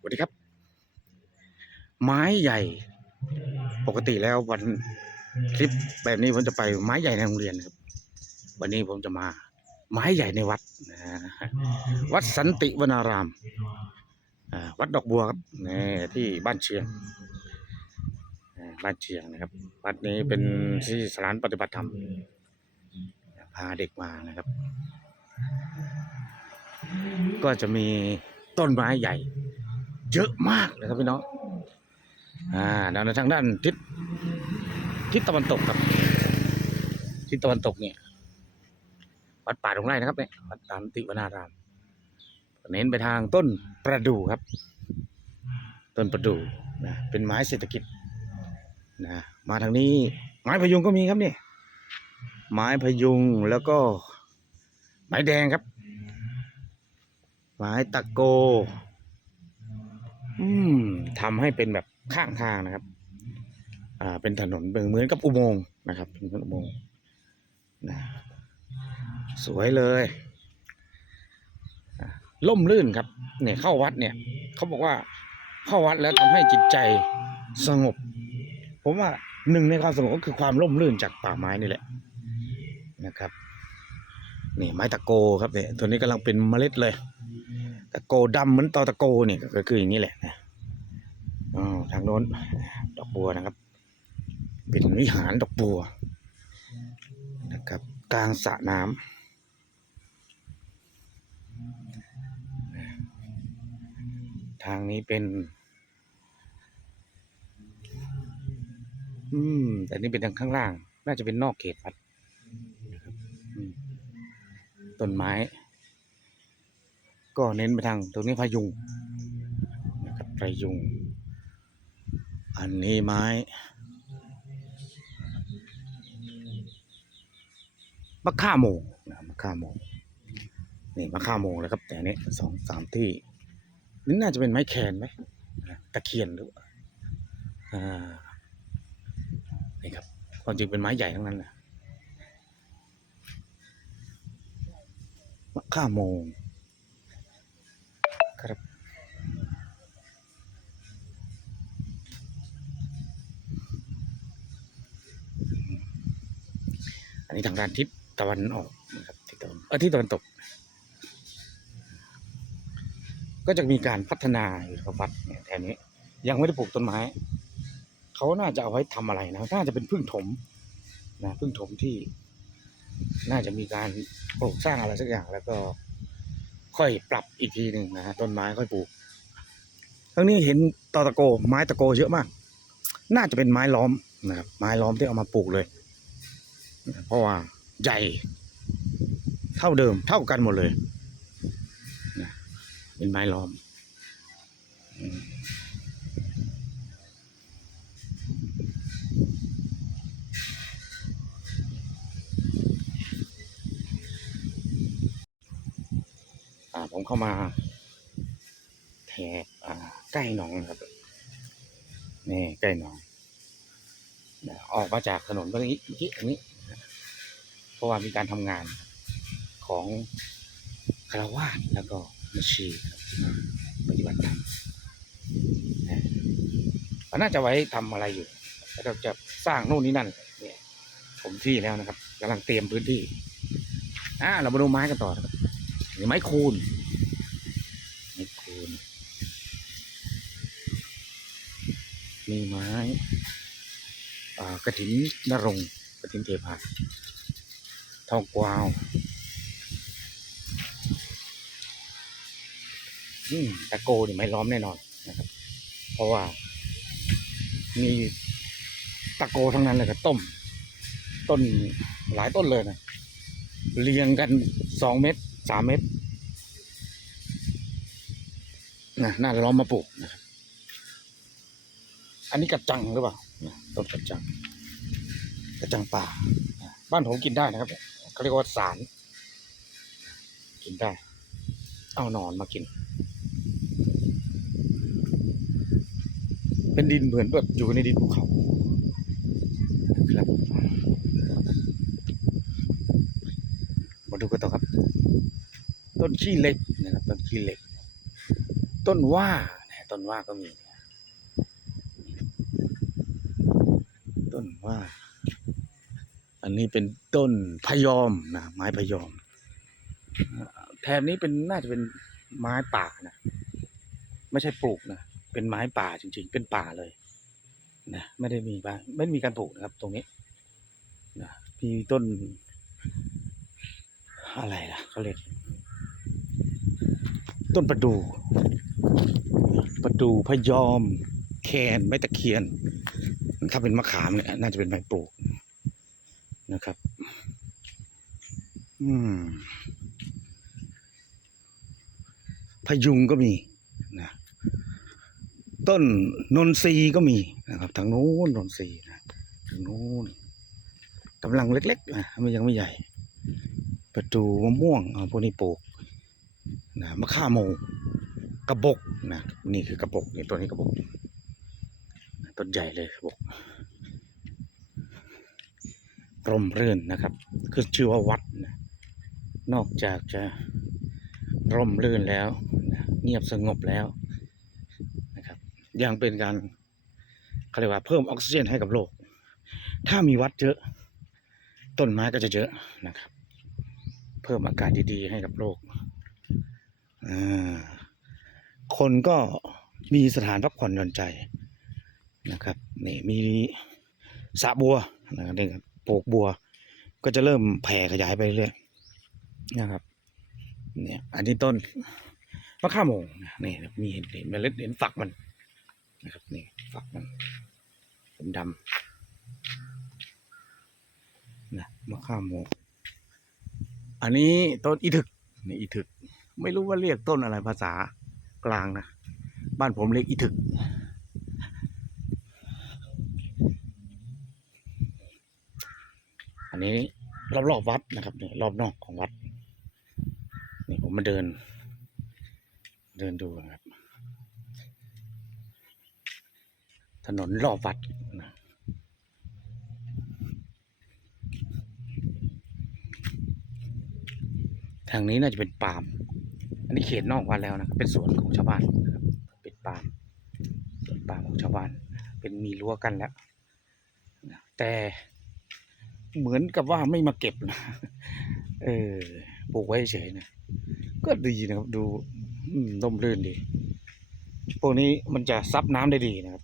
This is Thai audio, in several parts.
สวัสดีครับ ไม้ใหญ่ ปกติแล้ววันคลิปแบบนี้ผมจะไปไม้ใหญ่ในโรงเรียนครับ วันนี้ผมจะมา ไม้ใหญ่ในวัดนะฮะวัดสันติวนารามวัดดอกบัวครับนี่ที่บ้านเชียงบ้านเชียงนะครับ วัดนี้เป็นที่สถานปฏิบัติธรรมพาเด็กมานะครับ ก็จะมีต้นไม้ใหญ่ เยอะมากเลยครับพี่น้องอ่าด้านทางด้านทิศทิศตะวันตกครับ ทิศตะวันตกเนี่ยวัดป่าตรงไร่นะครับเนี่ยวัดตามติวนารามเน้นไปทางต้นประดู่ครับ ต้นประดู่นะเป็นไม้เศรษฐกิจนะมาทางนี้ไม้พยุงก็มีครับนี่ไม้พยุงแล้วก็ไม้แดงครับ ไม้ตะโก อืมทำให้เป็นแบบข้างทางนะครับ อ่า เป็นถนนเหมือนกับอุโมงค์นะครับเป็นอุโมงค์นะสวยเลยอะล่มลื่นครับ เนี่ยเข้าวัดเนี่ยเขาบอกว่าเข้าวัดแล้วทำให้จิตใจสงบ ผมว่าหนึ่งในความสงบก็คือความล่มลื่นจากป่าไม้นี่แหละนะครับนี่ไม้ตะโกครับเนี่ยตัวนี้กำลังเป็นเมล็ดเลย ตะโกดำเหมือนตอตะโกเนี่ยก็คืออย่างนี้แหละนะอ๋อทางโน้นดอกบัวนะครับ เป็นวิหารดอกบัว นะครับกลางสระน้ำทางนี้เป็น อืม แต่นี่เป็นทางข้างล่าง น่าจะเป็นนอกเขตวัดนะครับต้นไม้ ก็เน้นไปทางตรงนี้พายุงนะครับพายุง อันนี้ไม้ มะข่าโมงนะมะข่าโมงนี่มะข่าโมงแล้วครับ แต่อันนี้สองสามที่นี่น่าจะเป็นไม้แคนไหมตะเคียนหรือเปล่าอ่านี่ครับความจริงเป็นไม้ใหญ่ทั้งนั้นแหละมะข่าโมง อันนี้ทางด้านทิศตะวันออกนะครับทิศตะวันเออทิศตะวันตก ก็จะมีการพัฒนาอยู่ครับวัดเนี่ยแถวนี้ ยังไม่ได้ปลูกต้นไม้เขาน่าจะเอาไว้ทำอะไรนะน่าจะเป็นพึ่งถมนะพึ่งถมที่ น่าจะมีการปลูกสร้างอะไรสักอย่างแล้วก็ ค่อยปรับอีกทีหนึ่งนะฮะต้นไม้ค่อยปลูกทั้งนี้เห็นตอตะโกไม้ตะโกเยอะมาก น่าจะเป็นไม้ล้อมนะครับไม้ล้อมที่เอามาปลูกเลย เพราะว่าใหญ่เท่าเดิมเท่ากันหมดเลยนะเป็นไม้ล้อม ผมเข้ามาแถบใกล้หนองนะครับนี่ใกล้หนองออกมาจากถนนเมื่อกี้เมื่อกี้ตรงนี้ เพราะว่ามีการทำงานของคารวาสแล้วก็มัชีครับมาปฏิบัติธรรมน่าจะไว้ทำอะไรอยู่แล้วจะสร้างโน่นนี่นั่นเนี่ยผมที่แล้วนะครับกำลังเตรียมพื้นที่อ่าเรามาดูไม้กันต่อนะครับนี่ไม้คูนไม้คูนมีไม้กระถินนรงกระถินเทพา ทองกวาวอืมตะโกนี่ไม่ล้อมแน่นอนนะครับ เพราะว่า มีตะโกทั้งนั้นเลยครับต้ม ต้นหลายต้นเลยนะเรียงกันสองเมตรสามเมตรนะน่าจะล้อมมาปลูกนะครับอันนี้กระจังหรือเปล่าต้นกระจัง กระจังป่า บ้านผมกินได้นะครับ เขาเรียกว่าสาร กินได้ เอาหนอนมากิน เป็นดินเหมือนแบบอยู่ในดินภูเขาครับมาดูกันต่อครับ ต้นขี้เหล็กนะครับต้นขี้เหล็ก ต้นว่านะต้นว่าก็มีต้นว่า อันนี้เป็นต้นพยอมนะไม้พยอม แถบนี้เป็นน่าจะเป็นไม้ป่านะ ไม่ใช่ปลูกนะ เป็นไม้ป่าจริง ๆ เป็นป่าเลยนะไม่ได้มีบ้านไม่ได้มีการปลูกนะครับ ตรงนี้นะมีต้น อะไรล่ะเขาเรียกต้นประดูประดูพยอม แคนไม้ตะเคียน ถ้าเป็นมะขามเนี่ยน่าจะเป็นไม้ปลูก นะครับ อืมพยุงก็มีนะต้นนนทรีก็มีนะครับ ทางโน้นนนทรีนะทางโน้นกำลังเล็กๆนะมันยังไม่ใหญ่ ประดูมะม่วงอ่าพวกนี้ปลูกนะมะข่าโมงกระบกนะนี่คือกระบกนี่ตัวนี้กระบกต้นใหญ่เลยกระบก ร่มรื่นนะครับคือชื่อว่าวัดนะนอกจากจะร่มรื่นแล้วนะเงียบสงบแล้วนะครับ ยังเป็นการเขาเรียกว่าเพิ่มออกซิเจนให้กับโลก ถ้ามีวัดเยอะ ต้นไม้ก็จะเยอะนะครับ เพิ่มอากาศดีๆให้กับโลก คนก็มีสถานพักผ่อนหย่อนใจนะครับนี่มีสระบัวนะครับนี่ครับ ปลูกบัว ก็จะเริ่มแผ่ขยายไปเรื่อยนะครับ เนี่ยอันนี้ต้นมะข่าโมงนี่มีเห็นเห็นเมล็ดเห็นฝักมันนะครับนี่ฝักมันเป็นดำนะมะข่าโมงอันนี้ต้นอีถึกนี่อีถึก ไม่รู้ว่าเรียกต้นอะไรภาษากลางนะ บ้านผมเรียกอีถึก นนี้รอบรอบๆวัดนะครับนี่รอบนอกของวัด นี่ผมมาเดิน เดินดูนะครับ ถนนรอบวัดนะทางนี้น่าจะเป็นปาล์มอันนี้เขตนอกวัดแล้วนะเป็นสวนของชาวบ้านนะครับเป็นปาล์มสวนปาล์มของชาวบ้าน เป็นมีรั้วกันแล้วแต่ เหมือนกับว่าไม่มาเก็บนะเออปลูกไว้เฉยๆนะก็ดีนะครับ ดูอืมร่มรื่นดี พวกนี้มันจะซับน้ำได้ดีนะครับ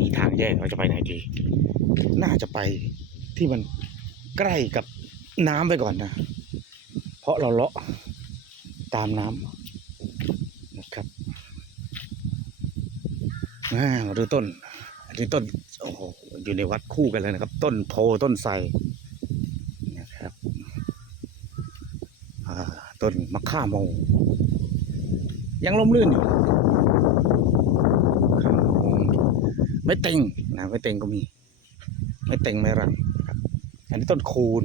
มีทางแยกเราจะไปไหนดี น่าจะไปที่มันใกล้กับน้ำไปก่อนนะ เพราะเราเลาะตามน้ำนะครับอ่า มาดูต้น อันนี้ต้นโอ้โหอยู่ในวัดคู่กันเลยนะครับ ต้นโพต้นไทรนะครับอ่าต้นมะข่าโมงยังล้มลื่นอยู่ไม่เต็งนะไม่เต็งก็มี ไม่เต็งไม่รังครับ อันนี้ต้นคูณ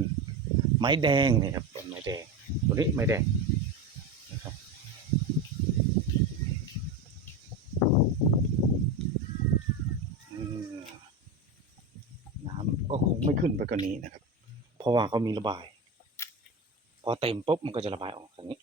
ไม้แดงเนี่ยครับต้นไม้แดงตัวนี้ไม้แดงนะครับอืมน้ำก็คงไม่ขึ้นไป กว่านี้นะครับ เพราะว่าเขามีระบาย พอเต็มปุ๊บมันก็จะระบายออกอย่างนี้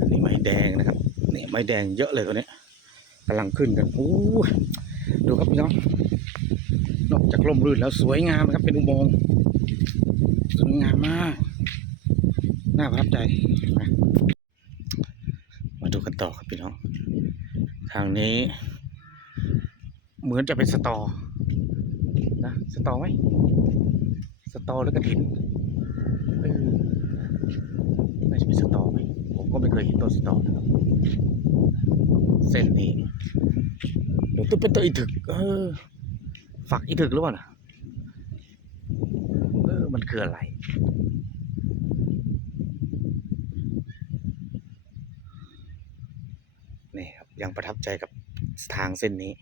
อันนี้ไม้แดงนะครับนี่ไม้แดงเยอะเลยตัวนี้กำลังขึ้นกันโอ้ดูครับพี่น้อง นอกจากร่มรื่นแล้วสวยงามครับเป็นอุโมงค์ สวยงามมาก น่าประทับใจ มาดูกันต่อครับพี่น้อง ทางนี้ เหมือนจะเป็นสตอ นะ สตอไหม สตอหรือกระถินเออน่าจะเป็นสตอไหม ผมก็ไม่เคยเห็นต้นสตอนะครับ เส้นนี้เดี๋ยวต้องเป็นตัวอีถึก เออ ฝักอีถึกหรือเปล่านะ มันคืออะไร นี่ครับ ยังประทับใจกับทางเส้นนี้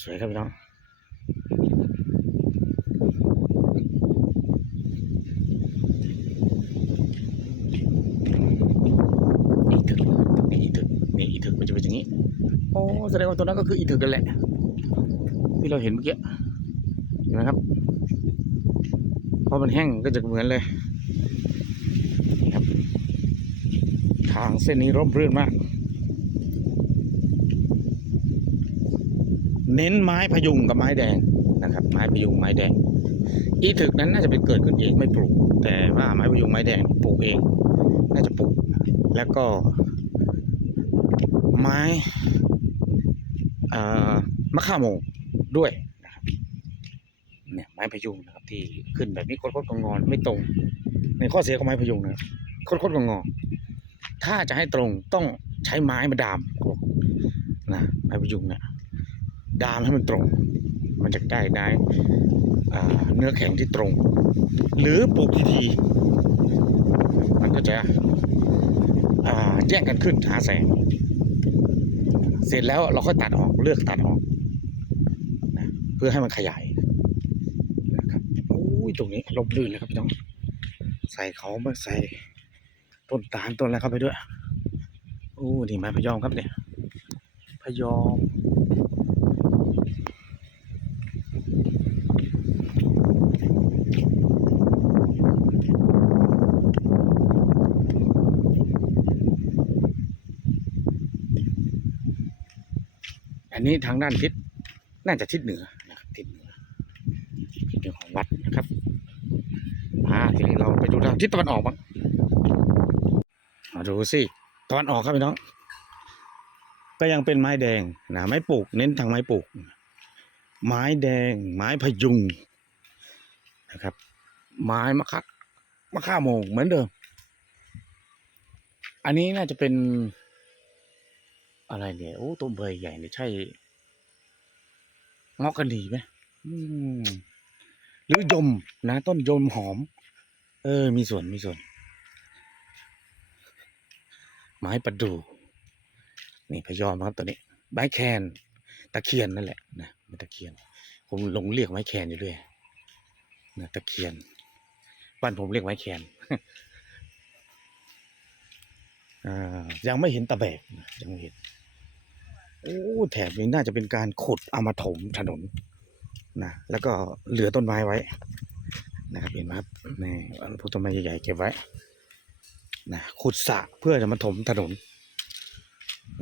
สวยครับพี่น้องอีทึกนี่อีถึกนี่อีทึกมันจะเป็นอย่างนี้โอ้แสดงว่าตัวนั้นก็คืออีทึกกันแหละ ที่เราเห็นเมื่อกี้เห็นไหมครับ อมันแห้งก็จะเหมือนเลยครับทางเส้นนี้ร่มรื่นมาก เน้นไม้พยุงกับไม้แดงนะครับ ไม้พยุงไม้แดง อีถึกนั้นน่าจะเป็นเกิดขึ้นเองไม่ปลูก แต่ว่าไม้พยุงไม้แดงปลูกเอง น่าจะปลูก แล้วก็ ไม้มะข่าโมงด้วยนะครับเนี่ยไม้พยุงนะ ที่ขึ้นแบบนี้โคตรๆงอนไม่ตรง ในข้อเสียของไม้พยุงนะครับโคตรๆงอๆถ้าจะให้ตรงต้องใช้ไม้มาดามนะไม้พยุงเนี่ยดามให้มันตรง มันจะได้ได้เนื้อแข็งที่ตรง หรือปลูกทีๆมันก็จะแย่งกันขึ้นหาแสง เสร็จแล้วเราค่อยตัดออกเลือกตัดออกนะเพื่อให้มันขยาย ตรงนี้ลมลื่นเลยครับพี่น้อง ใส่เขามาใส่ต้นตาลต้นอะไรเข้าไปด้วยโอ้นี่ไม้พยอมครับเนี่ยพยอมอันนี้ทางด้านทิศน่าจะทิศเหนือนะครับทิศเหนือทิศเหนือของวัดนะครับ อ่า ทีนี้เราไปดูทางทิศตะวันออกบ้างดูสิตะวันออกครับพี่น้อง ก็ยังเป็นไม้แดงนะไม้ปลูกเน้นทางไม้ปลูก ไม้แดง ไม้พยุงนะครับ ไม้มะคะมะข่าโมงเหมือนเดิม อันนี้น่าจะเป็น อะไรเนี่ยโอ้ต้นเบยใหญ่เนี่ยใช่งอกกันดีไหมหรือยมนะต้นยมหอม เออ มีส่วน มีส่วน ไม้ประดู่นี่พยอมครับตัวนี้ ไม้แคน ตะเคียนนั่นแหละนะไม้ตะเคียน ผมลงเรียกไม้แคนอยู่ด้วยนะตะเคียน บ้านผมเรียกไม้แคนอ่ายังไม่เห็นตะแบกยังไม่เห็น โอ้แถบนี้น่าจะเป็นการขุดเอามาถมถนนนะแล้วก็เหลือต้นไม้ไว้ นะครับเห็นไหมครับนี่พวกต้นไม้ใหญ่ๆเก็บไว้นะขุดสระเพื่อจะมาถมถนน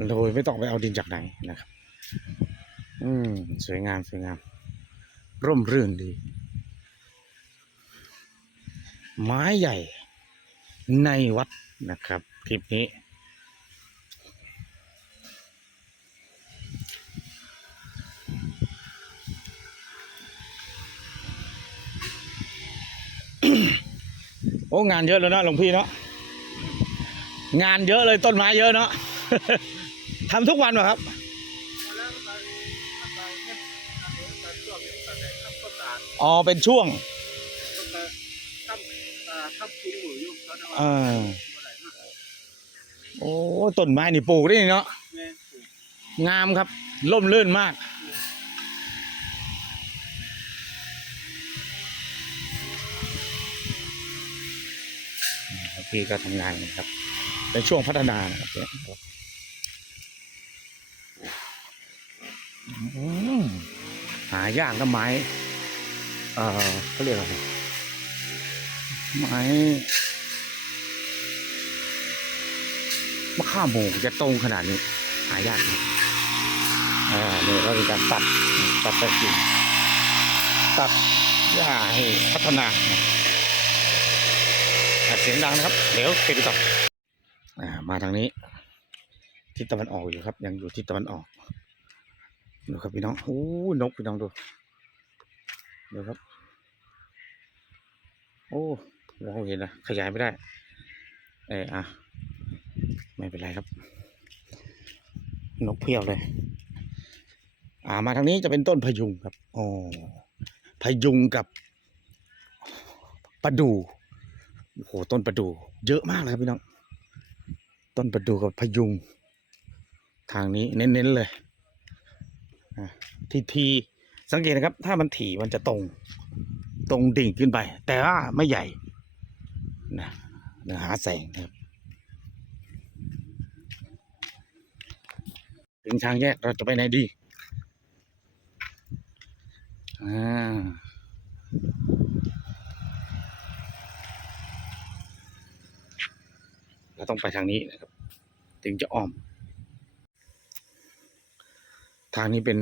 โดยไม่ต้องไปเอาดินจากไหนนะครับ อืมสวยงามสวยงาม ร่มรื่นดี ไม้ใหญ่ในวัดนะครับ คลิปนี้ อ้งานเยอะแล้วนะหลวงพี่เนาะงานเยอะเลยต้นไม้เยอะเนาะ ทำทุกวันเหรอครับอ๋อเป็นช่วงเออโอ้ต้นไม้นี่ปลูกได้เนาะงามครับ ล่มลื่นมาก พี่ก็ทำงานนะครับในช่วงพัฒนานะครับเนี่ยหายากนะไม้ เอ่อเขาเรียกอะไรไม้มะข่าโมงจะตรงขนาดนี้ หายากนะอ่าเนี่ยเราเป็นการตัดตัดแต่กิ่งตัดหญ้าให้พัฒนา เสียงดังนะครับ เดี๋ยวไปิดก่อนอ่ามาทางนี้ทิศตะวันออกอยู่ครับ ยังอยู่ทิศตะวันออกดูครับพี่น้องโอ้นกพี่น้องดูดูครับ โอ้มองเห็นนะขยายไม่ได้ เอออะไม่เป็นไรครับ นกเพียบเลย อ่ามาทางนี้จะเป็นต้นพยุงครับอ๋อพยุงกับประดู่ โอ้โหต้นประดู่เยอะมากเลยครับพี่น้อง ต้นประดู่กับพยุง ทางนี้เน้นๆเลยทีทีสังเกตนะครับ ถ้ามันถี่มันจะตรง ตรงดิ่งขึ้นไป แต่ว่าไม่ใหญ่นะเนื้อหาแสงครับ ถึงทางแยกเราจะไปไหนดี อ่า เราต้องไปทางนี้นะครับ ถึงจะอ้อม ทางนี้เป็น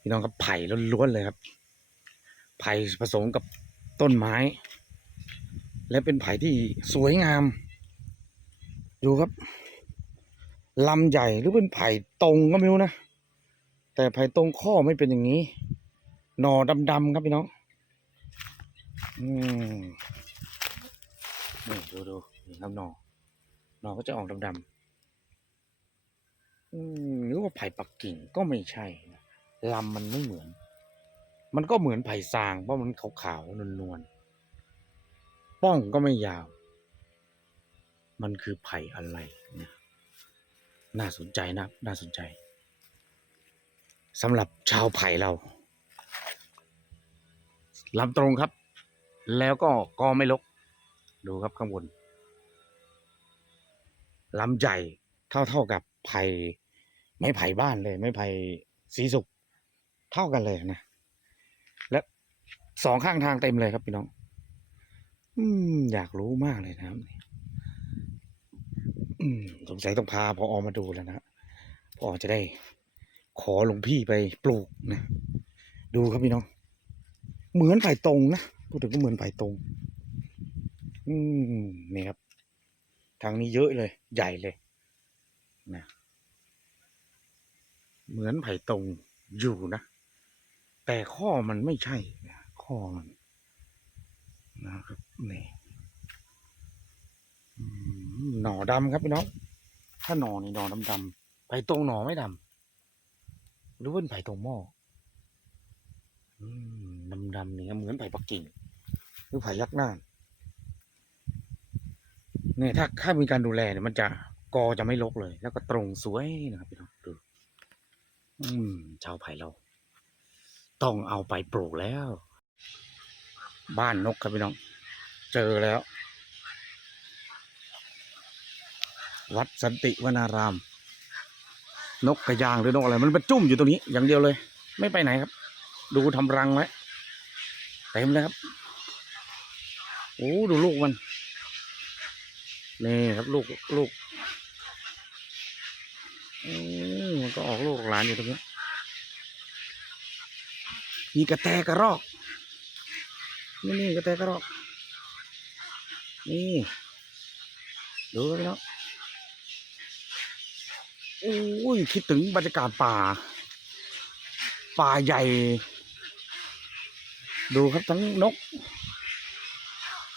พี่น้องครับไผ่ล้วนๆเลยครับ ไผ่ผสมกับต้นไม้ และเป็นไผ่ที่สวยงาม ดูครับลำใหญ่หรือเป็นไผ่ตรงก็ไม่รู้นะ แต่ไผ่ตรงข้อไม่เป็นอย่างนี้หน่อดำๆครับพี่น้อง อืมนี่ดูดู นี่ครับหนอหนอก็จะออกดำๆหรือว่าไผ่ปักกิ่งก็ไม่ใช่นะลำมันไม่เหมือน มันก็เหมือนไผ่ซางเพราะมันขาวๆนวลๆป้องก็ไม่ยาว มันคือไผ่อะไรเนี่ยน่าสนใจนะน่าสนใจสำหรับชาวไผ่เราลำตรงครับ แล้วก็กอไม่ลก ดูครับข้างบน ลำใหญ่เท่าเท่ากับไผ่ไม้ไผ่บ้านเลยไม้ไผ่สีสุกเท่ากันเลยนะและสองข้างทางเต็มเลยครับพี่น้อง อืมอยากรู้มากเลยนะครับสงสัยต้องพาพออมาดูแล้วนะพอจะได้ขอหลวงพี่ไปปลูกนะดูครับพี่น้อง เหมือนไผ่ตรงนะพูดถึงก็เหมือนไผ่ตรง อืมนี่ครับ ทางนี้เยอะเลย ใหญ่เลยนะเหมือนไผ่ตรงอยู่นะ แต่ข้อมันไม่ใช่นะข้อมันนะครับนี่หน่อดำครับพี่น้องถ้าหน่อนี่หน่อดำดำๆไผ่ตรงหน่อไม่ดำหรือว่าเป็นไผ่ตรงหม้อดำดำๆนี่เหมือนไผ่ปักกิ่งหรือไผ่ยักษ์หน้า เนี่ยถ้าถ้ามีการดูแลเนี่ยมันจะกอจะไม่รกเลย แล้วก็ตรงสวยนะครับพี่น้องดูอืมชาวไผ่เรา ต้องเอาไปปลูกแล้ว บ้านนกครับพี่น้อง เจอแล้ว วัดสันติวนาราม นกกระยางหรือนกอะไร มันไปจุ่มอยู่ตรงนี้ อย่างเดียวเลย ไม่ไปไหนครับ ดูทำรังไว้เต็มเลยครับโอ้ดูลูกมัน นี่ครับลูกลูกมันก็ออกลูกออกหลานอยู่ตรงนี้มีกระแตกระรอก นี่นี่กระแตกระรอก นี่ ดูไปแล้วโอ้ยคิดถึงบรรยากาศป่า ป่าใหญ่ ดูครับทั้งนก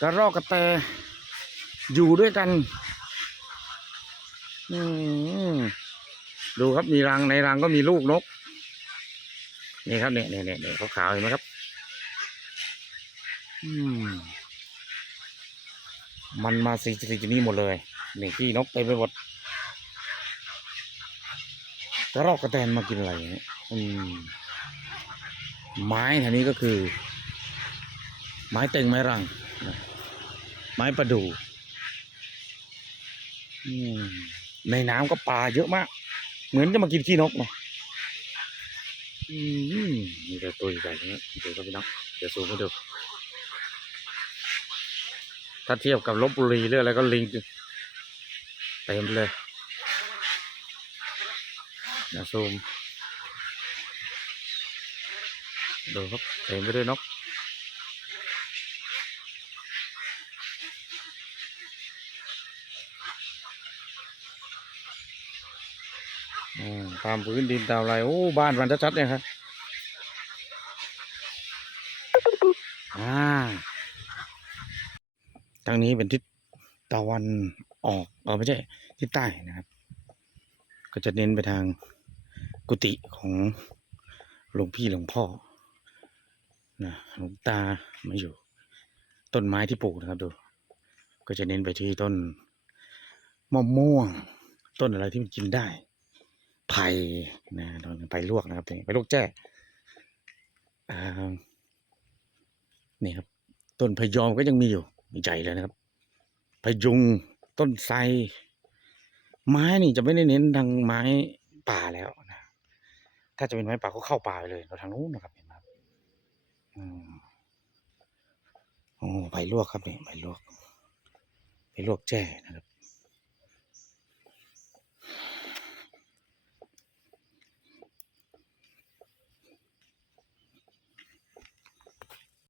กระรอกกระแต อยู่ด้วยกันอืมดูครับมีรังในรังก็มีลูกนก นี่ครับเนี่ยเนี่ยเนี่ยเนี่ยขาวๆเห็นไหมครับอืมมันมาสีสีที่นี่หมดเลยนี่ที่นกเต็มไปหมดกระรอกกระแตนมากินอะไรเนี่ยอืมไม้แถวนี้ก็คือ ไม้เต็งไม้รัง ไม้ประดู่ ในน้ำก็ปลาเยอะมาก เหมือนจะมากินขี้นกเนาะอืมนี่แต่ตัวใหญ่ๆนี้เดี๋ยวก็พี่น้องเดี๋ยวซูมให้ดูถ้าเทียบกับลบบุรีหรืออะไรก็ลิงเต็มเลยเดี๋ยวซูมดูครับเต็มไปด้วยนก อืม ตามพื้นดินตามอะไรโอ้บ้านมันชัดๆเนี่ยครับอ่าทางนี้เป็นทิศตะวันออกเออไม่ใช่ทิศใต้นะครับ ก็จะเน้นไปทางกุฏิของหลวงพี่หลวงพ่อนะหลวงตามาอยู่ ต้นไม้ที่ปลูกนะครับดู ก็จะเน้นไปที่ต้นมะม่วง ต้นอะไรที่มันกินได้ ไผ่นะตอนไผ่ลวกนะครับนี่ไผ่ลวกแจ้อ่านี่ครับ ต้นพยอมก็ยังมีอยู่มีใจเลยนะครับพยุงต้นไทรไม้นี่จะไม่ได้เน้นทางไม้ป่าแล้วนะถ้าจะเป็นไม้ป่าก็เข้าป่าไปเลยเราทางนู้นนะครับเห็นไหมครับอืมโอ้ใบลวกครับนี่ใบลวกใบลวกแจ้นะครับ